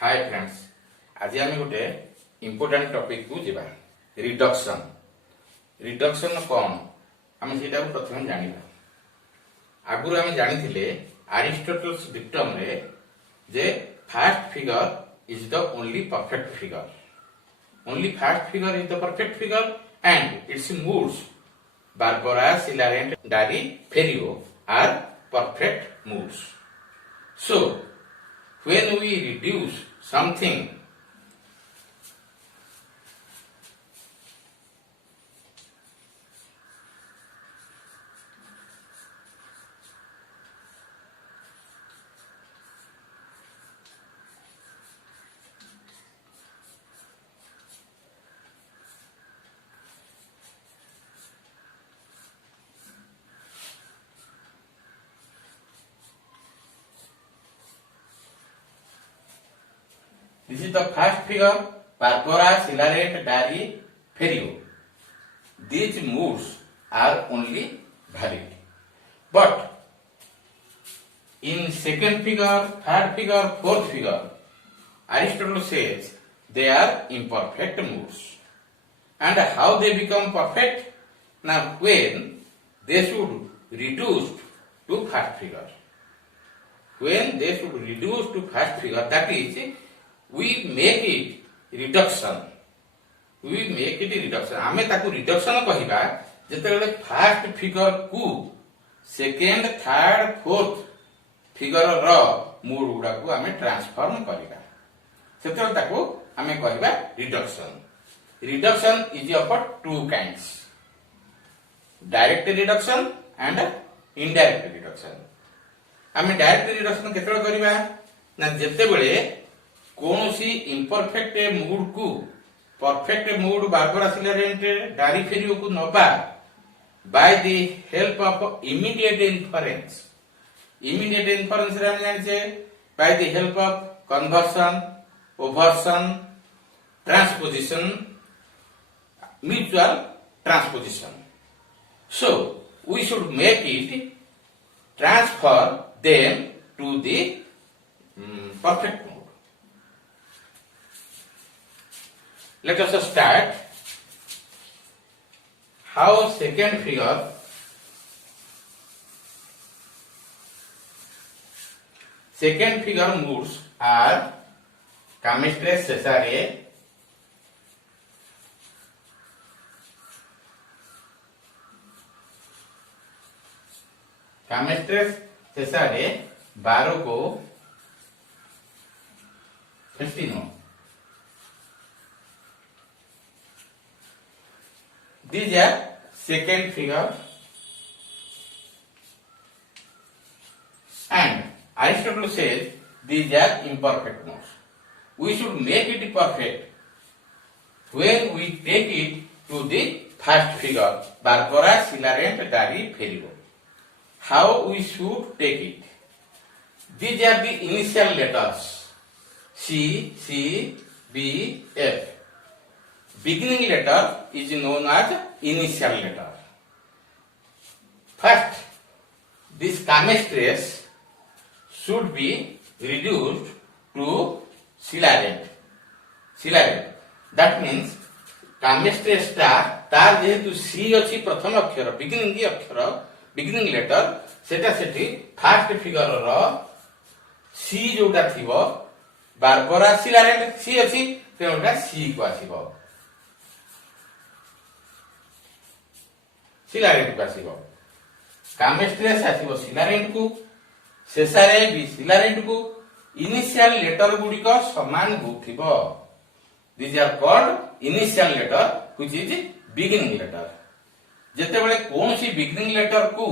Hi friends, आज आम गोटे इम्पोर्टाट टॉपिक को जीवा रिडक्शन। रिडक्शन कौन आम से प्रथम जाना। आगुरी आम जानी अरिस्टोटल्स डिक्टम रे जे first figure is the only perfect figure. Only first figure is the perfect figure and its moods Barbara Celarent Darii Ferio are perfect moods. So when we reduce something this is the first figure Barbara, Silaret, Dari, Ferio. These moods are only valid. But in second figure, third figure, fourth figure, Aristotle says they are imperfect moods. And how they become perfect? Now when they should reduce to first figure. When they should reduce to first figure, that is, we make it reduction. We make it reduction. आमे ताकू reduction कहिबा जेतेबेले first figure को second third fourth figure रो mood गुडा को आमे transform करिबा सेतेबेले ताकू आमे कहिबा reduction. Reduction is of two kinds, direct reduction and indirect reduction. आमे डायरेक्ट रिडक्शन केतेबेले करिबा ना जेतेबेले कौन सी इम्परफेक्ट मूड को perfect mood Barbara Celarent Darii Ferio को नबा by the help of immediate inference. Immediate inference रे हम जानिछे by the help of conversion, obversion, transposition, mutual transposition. So we should make it transfer them to the perfect. Let us start how second figure moods are Camestres Cesare, Barroco, Festino. These are second figure and Aristotle says these are imperfect moods. We should make it perfect when we take it to the first figure Barbara, Silarent, Dari, Ferio. How we should take it? These are the initial letters C, C, B, F. Beginning letter is known as initial letter. First, this Camestres should be reduced to silarent. Silarent. That means Camestres तार जेहेतु C अच्छी प्रथम अक्षर beginning letter सेटा सेठी first figure रो C जोटा थिबो Barbara सिलारेंट C अच्छी तेनोटा C को आसीबो सिलारेंट को आसीबो। कामेस्ट्रेस आसीबो सिलारेंट को, सेसारे भी सिलारेंट को। इनिशियल लेटर गुडी को समान होथिबो। This are called initial letter which is beginning letter. जेते बेले कोनसी बिगिनिंग लेटर को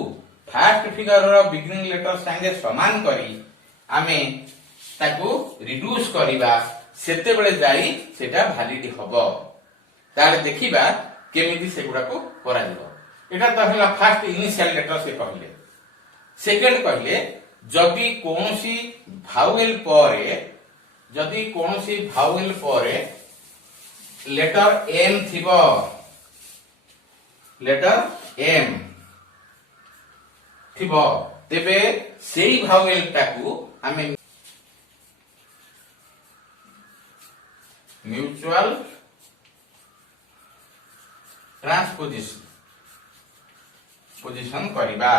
फर्स्ट फिगर रो बिगिनिंग लेटर संगे समान करी आमे ताकू रिड्यूस करिबा सेते बेले जाई सेटा वैलिड हबो। ताले देखिबा केमिति सेगुडा को करा जिवो। एटा तो हला फर्स्ट इनिशियल लेटर से कहले। सेकंड कहले जदि कोनसी भावेल परे लेटर एम थिबो, लेटर एम थिबो तेबे सेही भावेल टाकू आमे म्यूचुअल ट्रांसपोजिशन पोजिशन करिबा।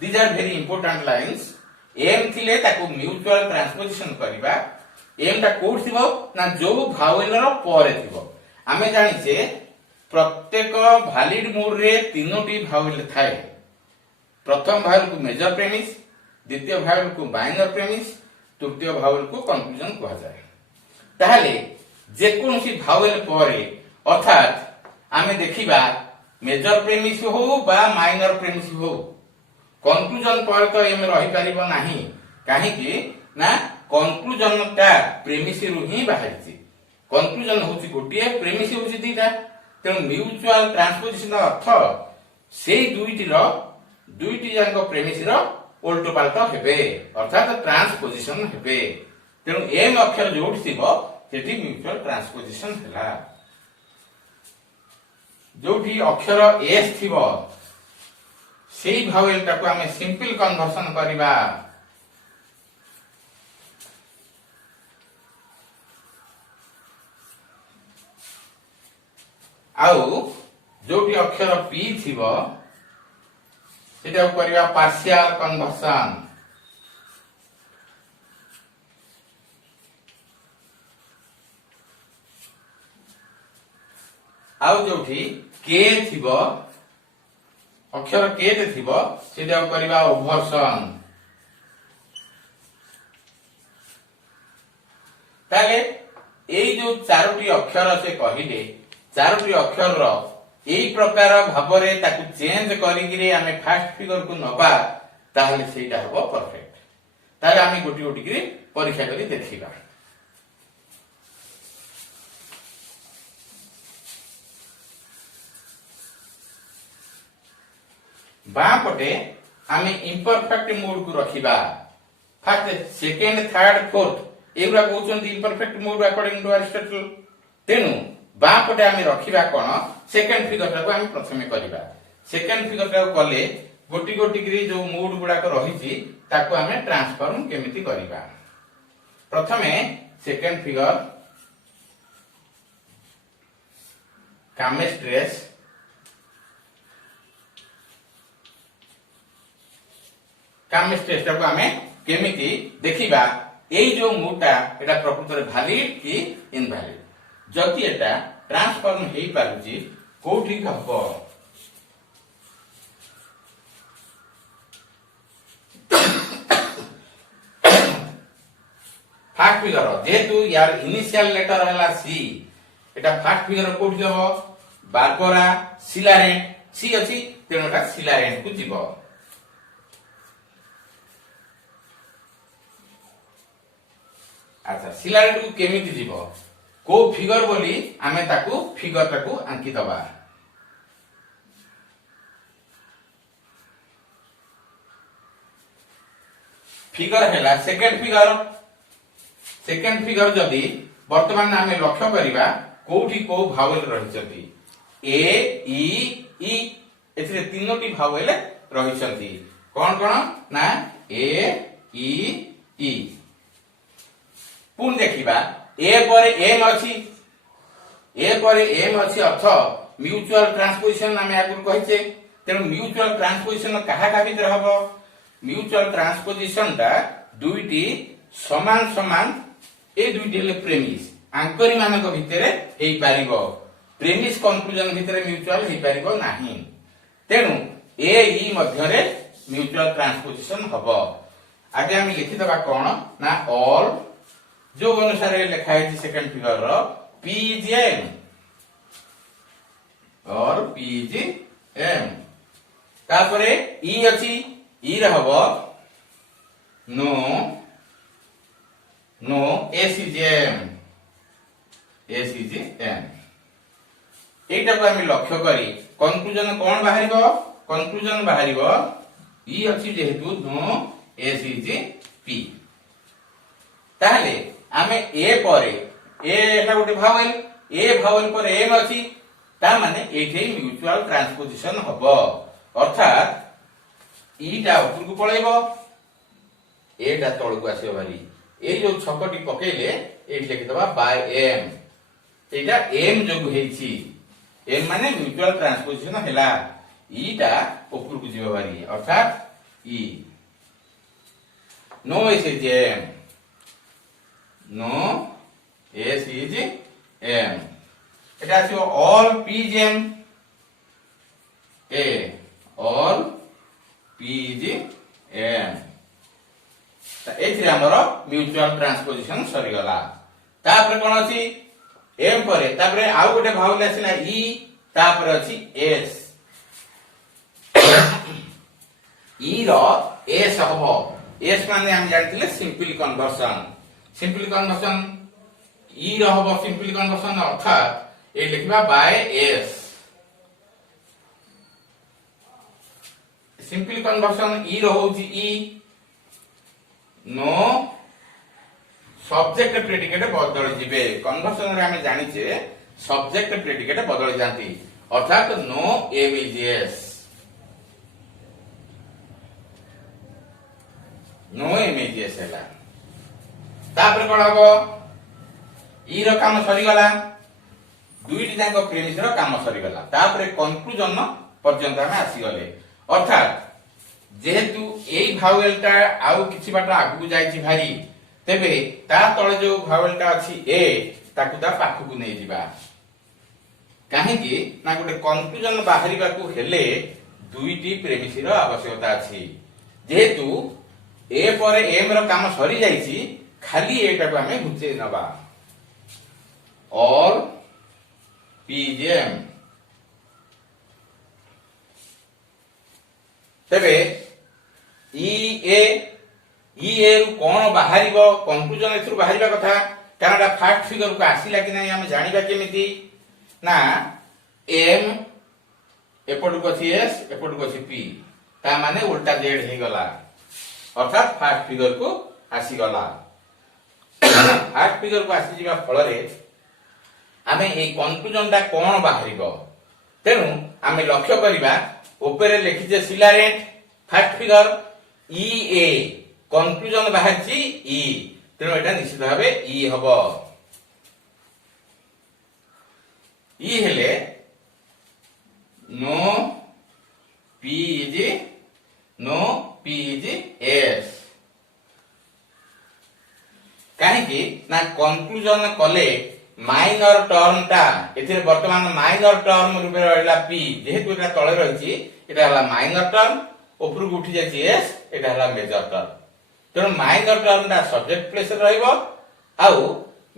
These are very important lines. M थिले ताकू म्यूचुअल ट्रांसपोजिशन करिबा। एम ता कोड थिबो ना जो भावेल रो परे थिबो। आमे जानिचे प्रत्येक वैलिड मोड रे तीनोटी भावेल थाए। प्रथम भावेल को मेजर प्रेमिस, द्वितीय भावेल को माइनर प्रेमिस, तृतीय भावेल को कंक्लूजन कहा जाए। ताहले जे कोनसी भावेल परे अर्थात आमे देखिबा मेजर प्रेमिस हो बा माइनर प्रेमिस हो, कंक्लूजन पर तो एम रही परिबो नाही। काहे कि ना कंक्लूजन ता प्रेमिस रु ही बाहरिछि। कंक्लूजन होछि गोटिए, प्रेमिस होछि दुईटा। तेणु म्यूचुअल ट्रांसपोजिशन अर्थ सेई दुईटी जाक प्रेमिस रो उल्टो पाल्टा हेबे, अर्थात ट्रांसपोजिशन हेबे। तेणु एम अक्षर जोठी थिबो सेठी म्यूचुअल ट्रांसपोजिशन हैला। जोठी अक्षर एस थिबो सेई भावेल टाको आमे सिंपल कन्वर्सन करिबा। आउ जोटी अक्षर पी थिबो सेटा करिबा पार्शियल कन्वर्सन। आउ जोठी के थिबो अक्षर के ते थिबो सेटा करिबा ओभरसन। ताले एई जो चारोटी अक्षर से कहिले चारोटी अक्षर रो एई प्रकार भाबरे ताकू चेंज करिगिरे आमे फर्स्ट फिगर को नबा ताहले सेटा हबो परफेक्ट। ताले आमे गोटी गोटी करी परीक्षा करी देखिबा। बां पटे आमे इम्परफेक्ट मोड को रखिबा। फर्स्ट सेकंड थर्ड फोर्थ एगुरा कहउछन imperfect mode according to Aristotle. तेनु बां पटे आमे रखिबा कोन सेकंड फिगर टाको आमे प्रथमे करिबा। सेकंड फिगर टाको कले गोटी गोटी करी जो मोड गुडा को रहिछि ताको आमे ट्रांसफॉर्म केमिति करिबा। प्रथमे सेकंड फिगर कामेस्ट्रेस कामेस्ट्रेस टाको आमे केमिति देखिबा। एई जो मोडटा एटा प्रकृत रे वैलिड कि इनवैलिड। जदि एटा ट्रांसफॉर्म हेई पारुची कोठी हबो फर्स्ट फिगर जेतु यार इनिशियल लेटर हला सी एटा फर्स्ट फिगर कोठी हबो बारकोरा सिलारेंट सी अछि तेनो एटा सिलारेंट को जीवो। अच्छा सिलारेंट को केमिति जीवो को फिगर बोली आमे ताकू फिगर टाकू आंकी दबा। फिगर हैला सेकंड फिगर जदी वर्तमान आमे लक्ष्य करिबा कोठी को भावेल रहिसथि ए ई ई एथिरे तीनोटी भावेल रहिसथि कोन कोन ना ए ई ई। पुन देखिबा ए पर एम अछि अर्थ म्यूचुअल ट्रांसपोजिशन आमे आगु कहिचे। तेनु म्यूचुअल ट्रांसपोजिशन काहा का भीतर हबो म्यूचुअल ट्रांसपोजिशन ता दुईटी समान समान ए दुईटी ले प्रेमिस आंकरी मानक भितरे हेई पारिबो। प्रेमिस कंक्लूजन भितरे म्यूचुअल हेई पारिबो नाही। तेनु ए ई मध्यरे म्यूचुअल ट्रांसपोजिशन हबो। आगे आमे लिखि दबा कोन ना ऑल जो अनुसार लिखा है सेकंड फिगर रो पी इज एम और पी इज एम। तापरे ई अछि ई रहबो no no S is M एटा को हम लक्ष्य करी कंक्लूजन कोन बाहरिबो कंक्लूजन बाहरिबो ई अछि जेहेतु नो एस इज पी। ताहले आमे ए परे ए एटा गोटे भावेल ए भावेल पर एम अछि ता माने एठे म्यूचुअल ट्रांसपोजिशन हबो। अर्थात ई टा ऊपर को पळेबो ए टा तळ को आसीबो भारी। ए जो छकटी पकेले ए लिखि दबा बाय एम एटा एम जोगु हेछि एम माने म्यूचुअल ट्रांसपोजिशन हैला ईटा ऊपर को जीव बारी अर्थात ई no S is M no S is M एटा आछो ऑल पी इज एम ए ऑल पी इज एम एथि हमर म्यूचुअल ट्रांसपोजिशन सरी गला तापर कोन अछि एम परे तापर आउ गोटे भावल आसिला ई तापर अछि एस ई रो एस हबो एस माने हम जानथिले सिंपल कन्वर्सन ई रो हबो सिंपल कन्वर्सन अर्थात ए लिखबा बाय एस सिंपल कन्वर्सन ई रो होची ई नो सब्जेक्ट प्रेडिकेट बदल जिबे कन्वर्सन रे हमें जानि छे सब्जेक्ट प्रेडिकेट बदल जानती अर्थात no M is S no M is S हैला तापर कोन हबो ई रो काम सरी गला दुईटी जाक प्रेमिस रो काम सरी गला तापर कंक्लूजन पर्यंत हम आसी गले अर्थात जेहेतु एई भावेलटा आउ किछि बाटा आगु जाईछि भारी तेबे ता तळे जो भावेलटा अछि ए ताकु ता पाखकु नै जिबा काहे कि ना गोटे कंक्लूजन बाहरिबा को हेले दुईटी प्रेमिस रो आवश्यकता अछि जेहेतु ए परे एम रो काम सरी जाईछि खाली एटा को हमें घुचे नबा ऑल पीजेएम तेबे ई ए रु कोन बाहरिबो कंक्लूजन एथुर बाहरिबा कथा कारणा फर्स्ट फिगर को आसीला कि नै हम जानिबा केमिति ना एम एपट को अछि एस एपट को अछि पी ता माने उल्टा जेड हे गला अर्थात फर्स्ट फिगर को आसी गला फर्स्ट फिगर को आसी जिबा फल रे आमे ए कंक्लूजन ता कोन बाहरिबो तेनु आमे लक्ष्य करिबा ऊपर लिखिजे सिलारेट फर्स्ट फिगर ई ए कंक्लूजन बाहरची ई तेनु एटा निश्चित भाबे ई हबो ई हेले नो पी इज एस काहे कि ना कंक्लूजन कले माइनर टर्म ता एथिरे वर्तमान माइनर टर्म रूपे रहला पी जेहेतु एटा तळे रहिछि एटा हला माइनर टर्म ऊपर को उठी जाछि एस एटा हला मेजर टर्म तेणु माइनर टर्म ता सब्जेक्ट प्लेस रहइबो आउ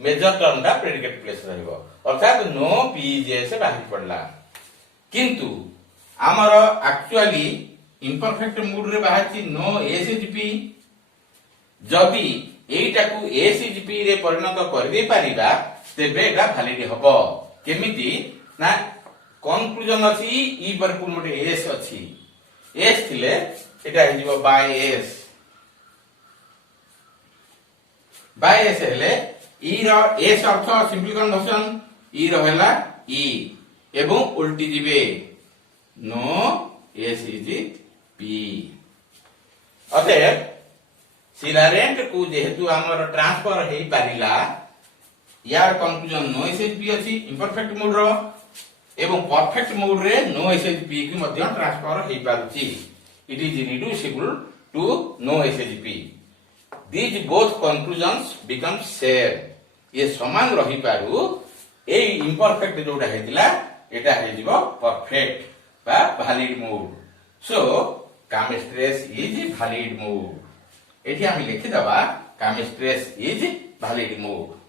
मेजर टर्म ता प्रेडिकेट प्लेस रहइबो अर्थात नो पी इज एस बाहरी पड़ला किंतु हमर एक्चुअली इम्परफेक्ट मूड रे बाहरछि नो एस इज पी जदि एटा को एस इज पी रे परिणत कर दे परिबा तेबे एटा वैलिड हबो केमिति ना कंक्लूजन अछि ई पर को मोटे एस अछि एस थिले एटा हे जिवो बाय एस हेले ई रो एस अर्थ सिंपल कन्वर्सन ई रो हैला ई एवं उल्टी दिबे नो एस इज पी अतएव सिलारेंट को जेहेतु हमर ट्रांसफर हेई पारिला यार conclusion no S is P अछि इम्परफेक्ट मूड रो एवं परफेक्ट मूड रे नो एस इज पी की मध्य ट्रांसफर हेई पारुची it is reducible to no S is P these both conclusions become same ये समान रही पारु ए इम्परफेक्ट जोटा हेतिला एटा हे जिवो परफेक्ट बा valid mood so Camestres is valid mood एठी हम लिखि दबा कामस्ट्रेस इज वैलिड मूड